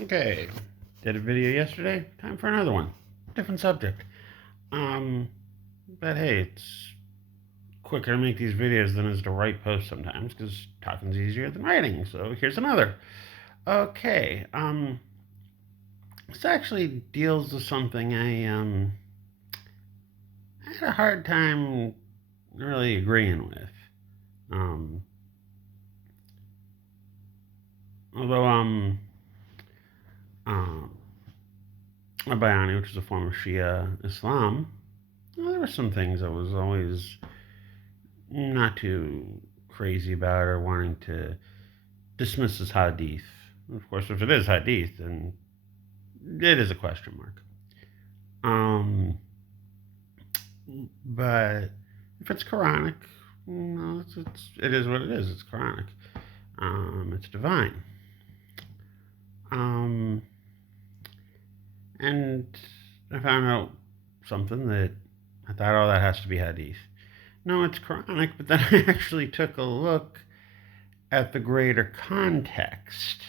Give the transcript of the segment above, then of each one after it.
Okay, did a video yesterday. Time for another one. Different subject. Um, but hey, it's quicker to make these videos than it is to write posts sometimes because talking's easier than writing. So here's another. Okay, this actually deals with something I had a hard time really agreeing with. Um, although um, Bayani, which is a form of Shia Islam, well, there were some things I was always not too crazy about or wanting to dismiss as hadith. Of course, if it is hadith, then it is a question mark. Um, but if it's Quranic, no, it is what it is. It's Quranic. It's divine. Um, and I found out something that I thought, oh, that has to be hadith. No, it's Quranic, but then I actually took a look at the greater context.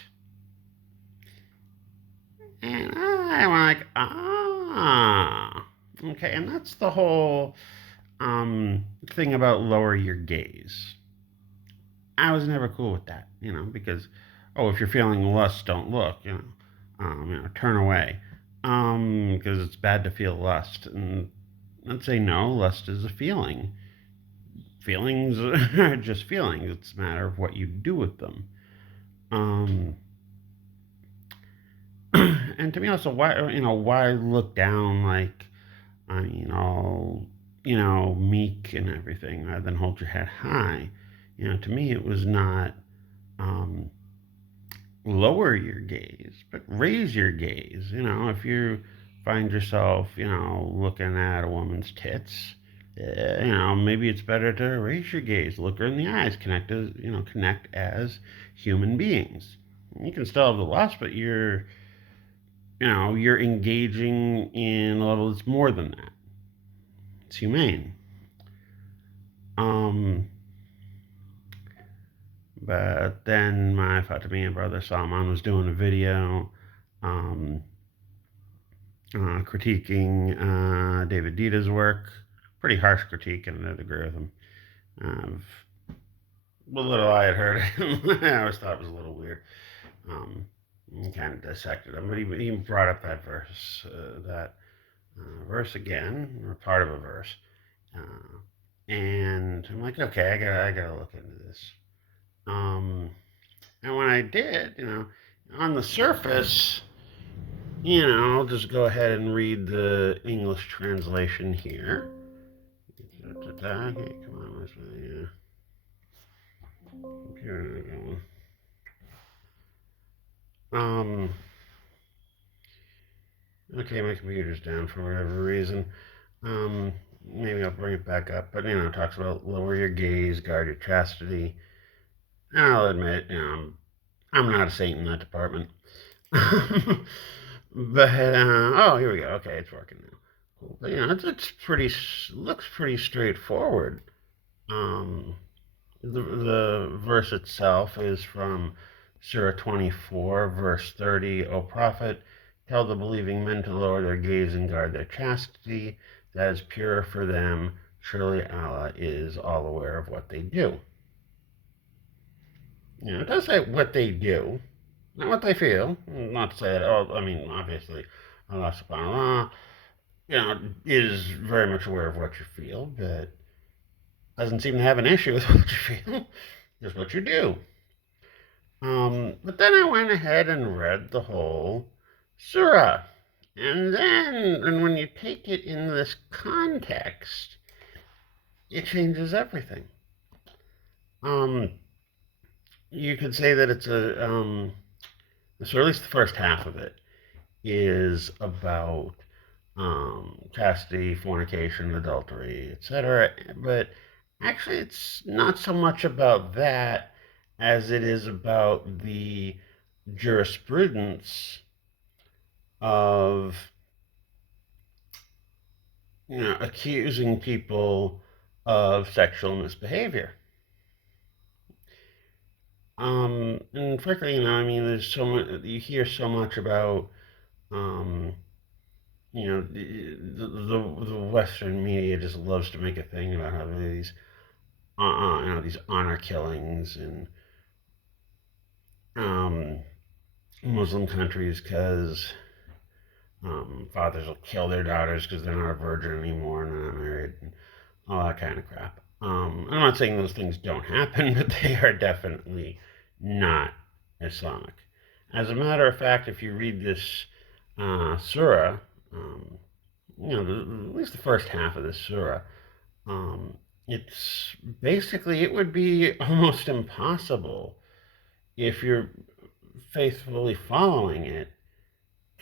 And I'm like, okay. And that's the whole thing about lower your gaze. I was never cool with that, because, oh, if you're feeling lust, don't look, turn away, because it's bad to feel lust. And I'd say no, lust is a feeling. Feelings are just feelings. It's a matter of what you do with them. Um, and to me also, why look down like, all, meek and everything rather than hold your head high? To me, it was not um, lower your gaze, but raise your gaze. If you find yourself, looking at a woman's tits, maybe it's better to raise your gaze, look her in the eyes, connect as human beings. You can still have the lust, but you're engaging in a level that's more than that. It's humane. Um, but then my Fatimiyya brother Salman was doing a video um, critiquing David Dita's work. Pretty harsh critique, and I'd agree with him. What little I had heard, I always thought it was a little weird. Um, he kind of dissected him, but he brought up that verse again, or part of a verse. And I'm like, okay, I gotta look into this. Um, and when I did, on the surface, I'll just go ahead and read the English translation here. Okay, come on, where's my computer going? Okay, my computer's down for whatever reason. Um, Maybe I'll bring it back up, but it talks about lower your gaze, guard your chastity. And I'll admit, I'm not a saint in that department. But oh, here we go. Okay, it's working now. Cool. But it's pretty looks pretty straightforward. Um, the verse itself is from Surah 24, verse 30. O Prophet, tell the believing men to lower their gaze and guard their chastity. That is pure for them. Surely Allah is all aware of what they do. It does say what they do, not what they feel. Not to say that, obviously, Allah subhanahu wa ta'ala, is very much aware of what you feel, but doesn't seem to have an issue with what you feel, just what you do. But then I went ahead and read the whole surah. And when you take it in this context, it changes everything. Um, you could say that it's so at least the first half of it is about chastity, fornication, adultery, etc. But actually, it's not so much about that as it is about the jurisprudence of accusing people of sexual misbehavior. And frankly, I mean, there's so much, you hear so much about, um, the Western media just loves to make a thing about how these honor killings and, um, Muslim countries because, fathers will kill their daughters because they're not a virgin anymore and they're not married and all that kind of crap. I'm not saying those things don't happen, but they are definitely not Islamic. As a matter of fact, if you read this surah, um, at least the first half of this surah, um, it's basically, it would be almost impossible if you're faithfully following it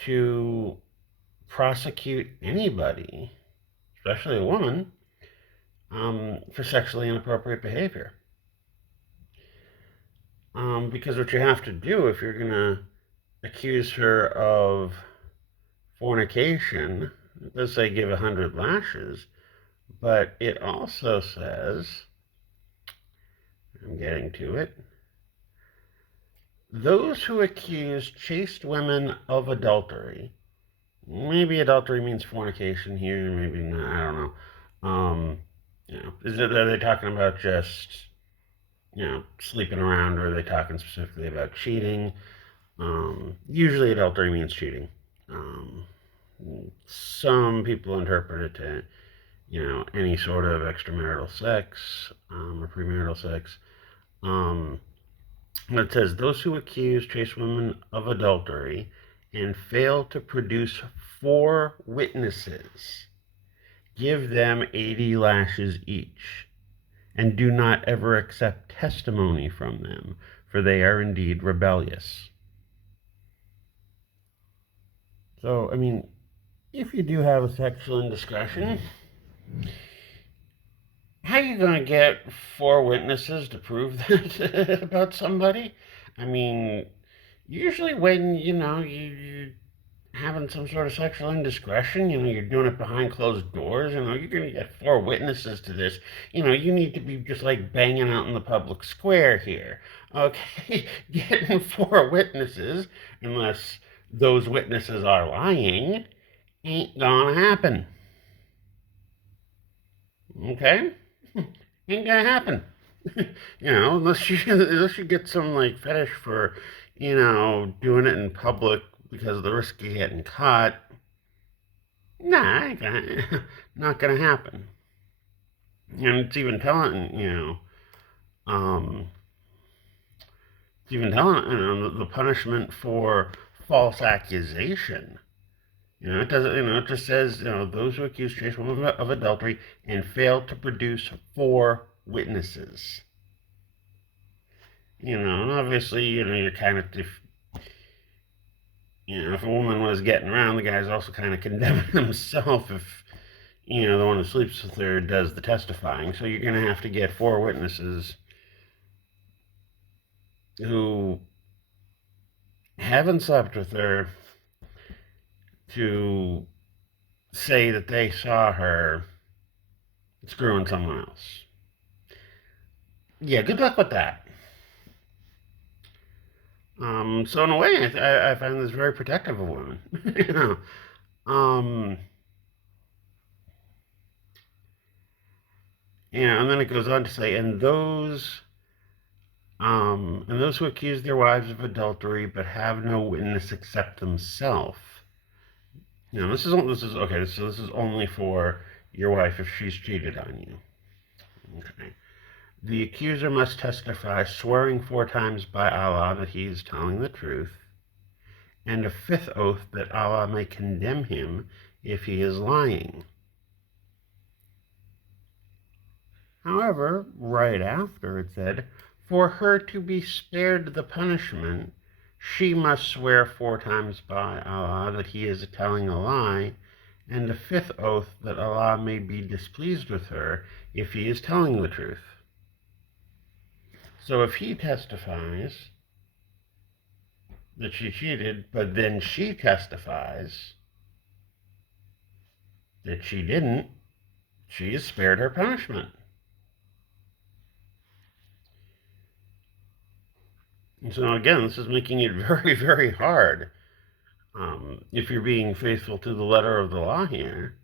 to prosecute anybody, especially a woman, for sexually inappropriate behavior. Because what you have to do if you're going to accuse her of fornication, it does say give 100 lashes, but it also says, I'm getting to it, those who accuse chaste women of adultery, maybe adultery means fornication here, maybe not, I don't know. Are they talking about just, sleeping around, or are they talking specifically about cheating? Usually adultery means cheating. Um, some people interpret it to, any sort of extramarital sex, or premarital sex. Um, it says, those who accuse chaste women of adultery and fail to produce 4 witnesses, give them 80 lashes each, and do not ever accept testimony from them, for they are indeed rebellious. So, I mean, if you do have a sexual indiscretion, how are you going to get 4 witnesses to prove that about somebody? I mean, usually when, you're having some sort of sexual indiscretion, you're doing it behind closed doors, you're going to get 4 witnesses to this. You need to be just like banging out in the public square here. Okay? Getting 4 witnesses, unless those witnesses are lying, ain't gonna happen. Okay? Ain't gonna happen. Unless you get some like fetish for, doing it in public because of the risk of getting caught. Nah, not gonna happen. And it's even telling, um, it's even telling, the punishment for false accusation. It doesn't. It just says, those who accuse Chase of adultery and fail to produce 4 witnesses. And obviously, you're kind of, if a woman was getting around, the guy's also kind of condemning himself if, the one who sleeps with her does the testifying. So you're going to have to get 4 witnesses who haven't slept with her to say that they saw her screwing someone else. Yeah, good luck with that. So in a way, I find this very protective of women. you know, um, and then it goes on to say, and those who accuse their wives of adultery but have no witness except themselves. This is okay. So this is only for your wife if she's cheated on you. Okay. The accuser must testify, swearing 4 times by Allah that he is telling the truth, and a 5th oath that Allah may condemn him if he is lying. However, right after it said, for her to be spared the punishment, she must swear 4 times by Allah that he is telling a lie, and a 5th oath that Allah may be displeased with her if he is telling the truth. So if he testifies that she cheated, but then she testifies that she didn't, she is spared her punishment. And so again, this is making it very, very hard. If you're being faithful to the letter of the law here,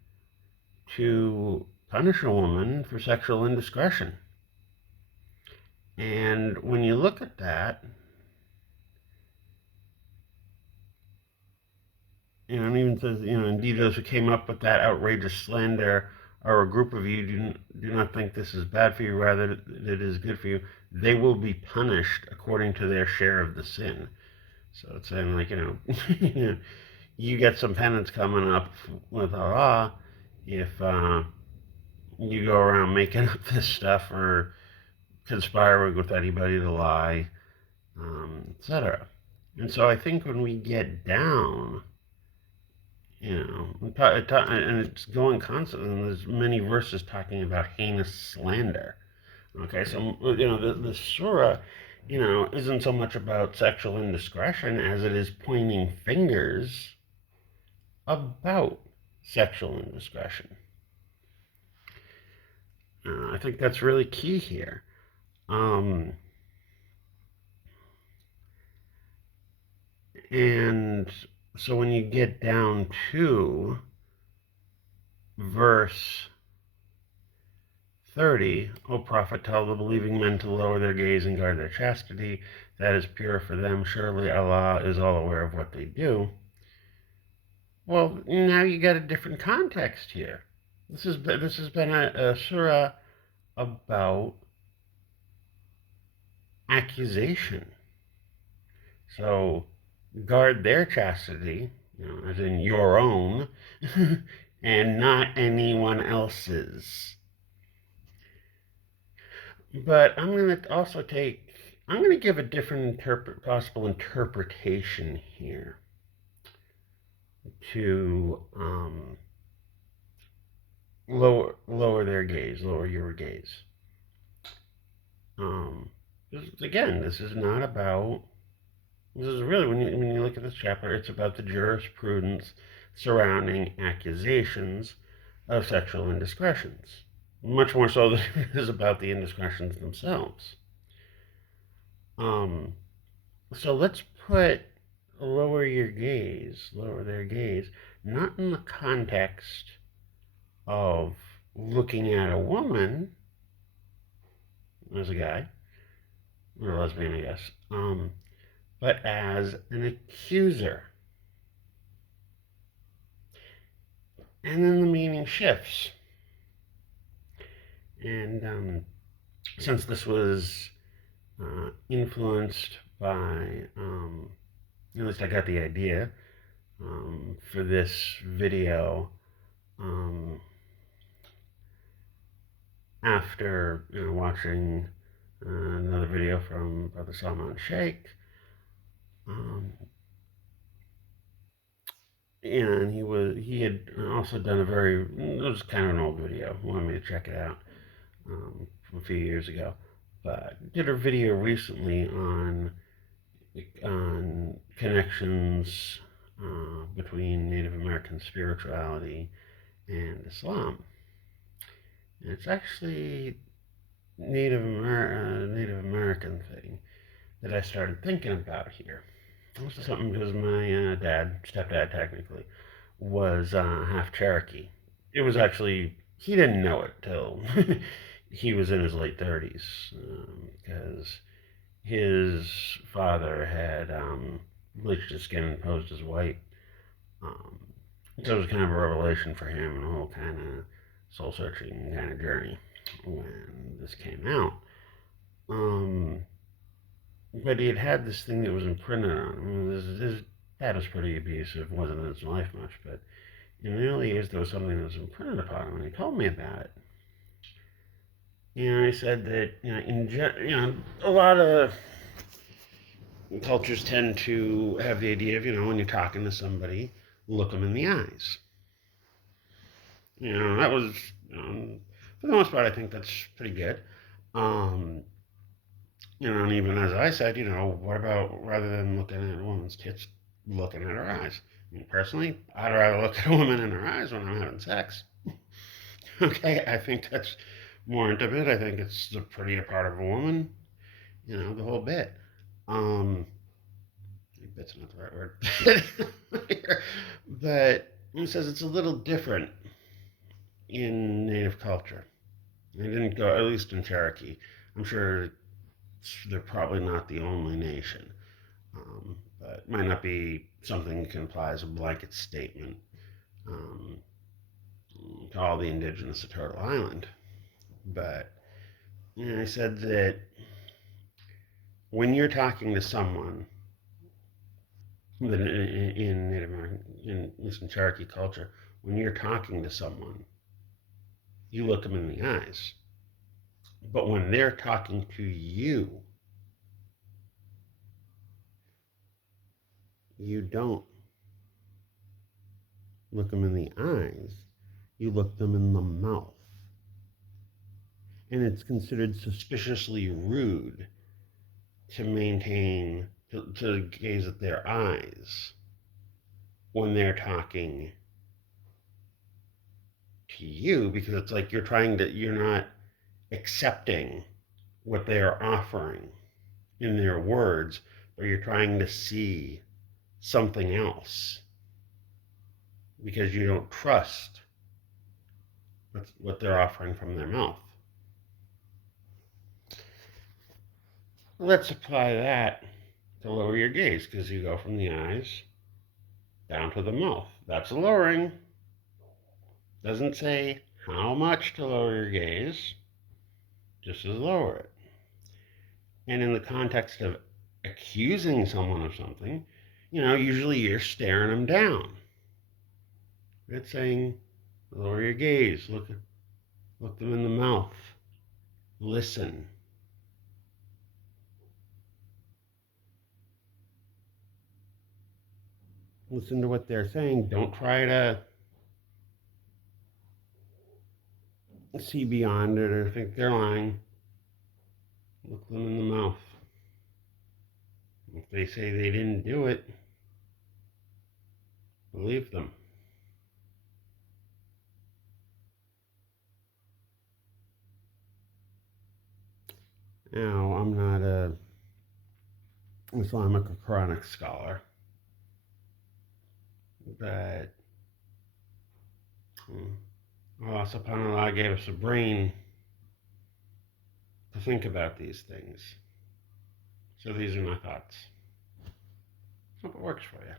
to punish a woman for sexual indiscretion. And when you look at that, and even says, indeed those who came up with that outrageous slander are a group of you do not think this is bad for you, rather that it is good for you. They will be punished according to their share of the sin. So it's saying, like, you get some penance coming up with Allah if you go around making up this stuff or conspiring with anybody to lie, etc. And so I think when we get down, and it's going constantly, and there's many verses talking about heinous slander. Okay, so the surah, isn't so much about sexual indiscretion as it is pointing fingers about sexual indiscretion. I think that's really key here. And so when you get down to verse 30, O Prophet, tell the believing men to lower their gaze and guard their chastity. That is pure for them. Surely Allah is all aware of what they do. Well, now you got a different context here. This has been a surah about accusation. So guard their chastity, as in your own, and not anyone else's. But I'm going to give a different possible interpretation here to lower their gaze, lower your gaze. Again, this is not about. This is really, when you look at this chapter, it's about the jurisprudence surrounding accusations of sexual indiscretions, much more so than it is about the indiscretions themselves. So let's put lower their gaze, not in the context of looking at a woman as a guy, or a lesbian, I guess, but as an accuser. And then the meaning shifts. And since this was influenced by, at least I got the idea for this video after watching another video from Brother Salman Sheikh. And he had also done it was kind of an old video. He wanted me to check it out from a few years ago, but did a video recently on connections between Native American spirituality and Islam. And it's actually Native American thing that I started thinking about here. This is something because my stepdad technically, was half Cherokee. It was actually, he didn't know it till he was in his late 30s, because his father had bleached his skin and posed as white. So it was kind of a revelation for him, and a whole kind of soul-searching kind of journey when this came out. But he had this thing that was imprinted on him. His dad was pretty abusive, wasn't in his life much, but in the early years there was something that was imprinted upon him, and he told me about it. He said that a lot of cultures tend to have the idea of when you're talking to somebody, look them in the eyes. That was for the most part, I think that's pretty good. And even as I said, what about, rather than looking at a woman's tits, looking at her eyes? I mean, personally, I'd rather look at a woman in her eyes when I'm having sex. Okay, I think that's more intimate. I think it's the prettier part of a woman, the whole bit. Um, maybe that's not the right word. But he says it's a little different in Native culture. They didn't go, at least in Cherokee. I'm sure they're probably not the only nation. But it might not be something you can apply as a blanket statement um, to all the indigenous of Turtle Island. But I said that when you're talking to someone in Native American, in Eastern Cherokee culture, when you're talking to someone, you look them in the eyes. But when they're talking to you, you don't look them in the eyes, you look them in the mouth. And it's considered suspiciously rude to to gaze at their eyes when they're talking to you, because it's like you're not accepting what they are offering in their words, but you're trying to see something else because you don't trust what they're offering from their mouth. Let's apply that to lower your gaze, because you go from the eyes down to the mouth. That's lowering. Doesn't say how much to lower your gaze, just as lower it. And in the context of accusing someone of something, usually you're staring them down. It's saying, lower your gaze, look them in the mouth, listen. Listen to what they're saying. Don't try to see beyond it or think they're lying. Look them in the mouth. If they say they didn't do it, believe them. Now, I'm not a Islamic or Quranic scholar, but Allah subhanahu wa ta'ala gave us a brain to think about these things. So these are my thoughts. Hope it works for you.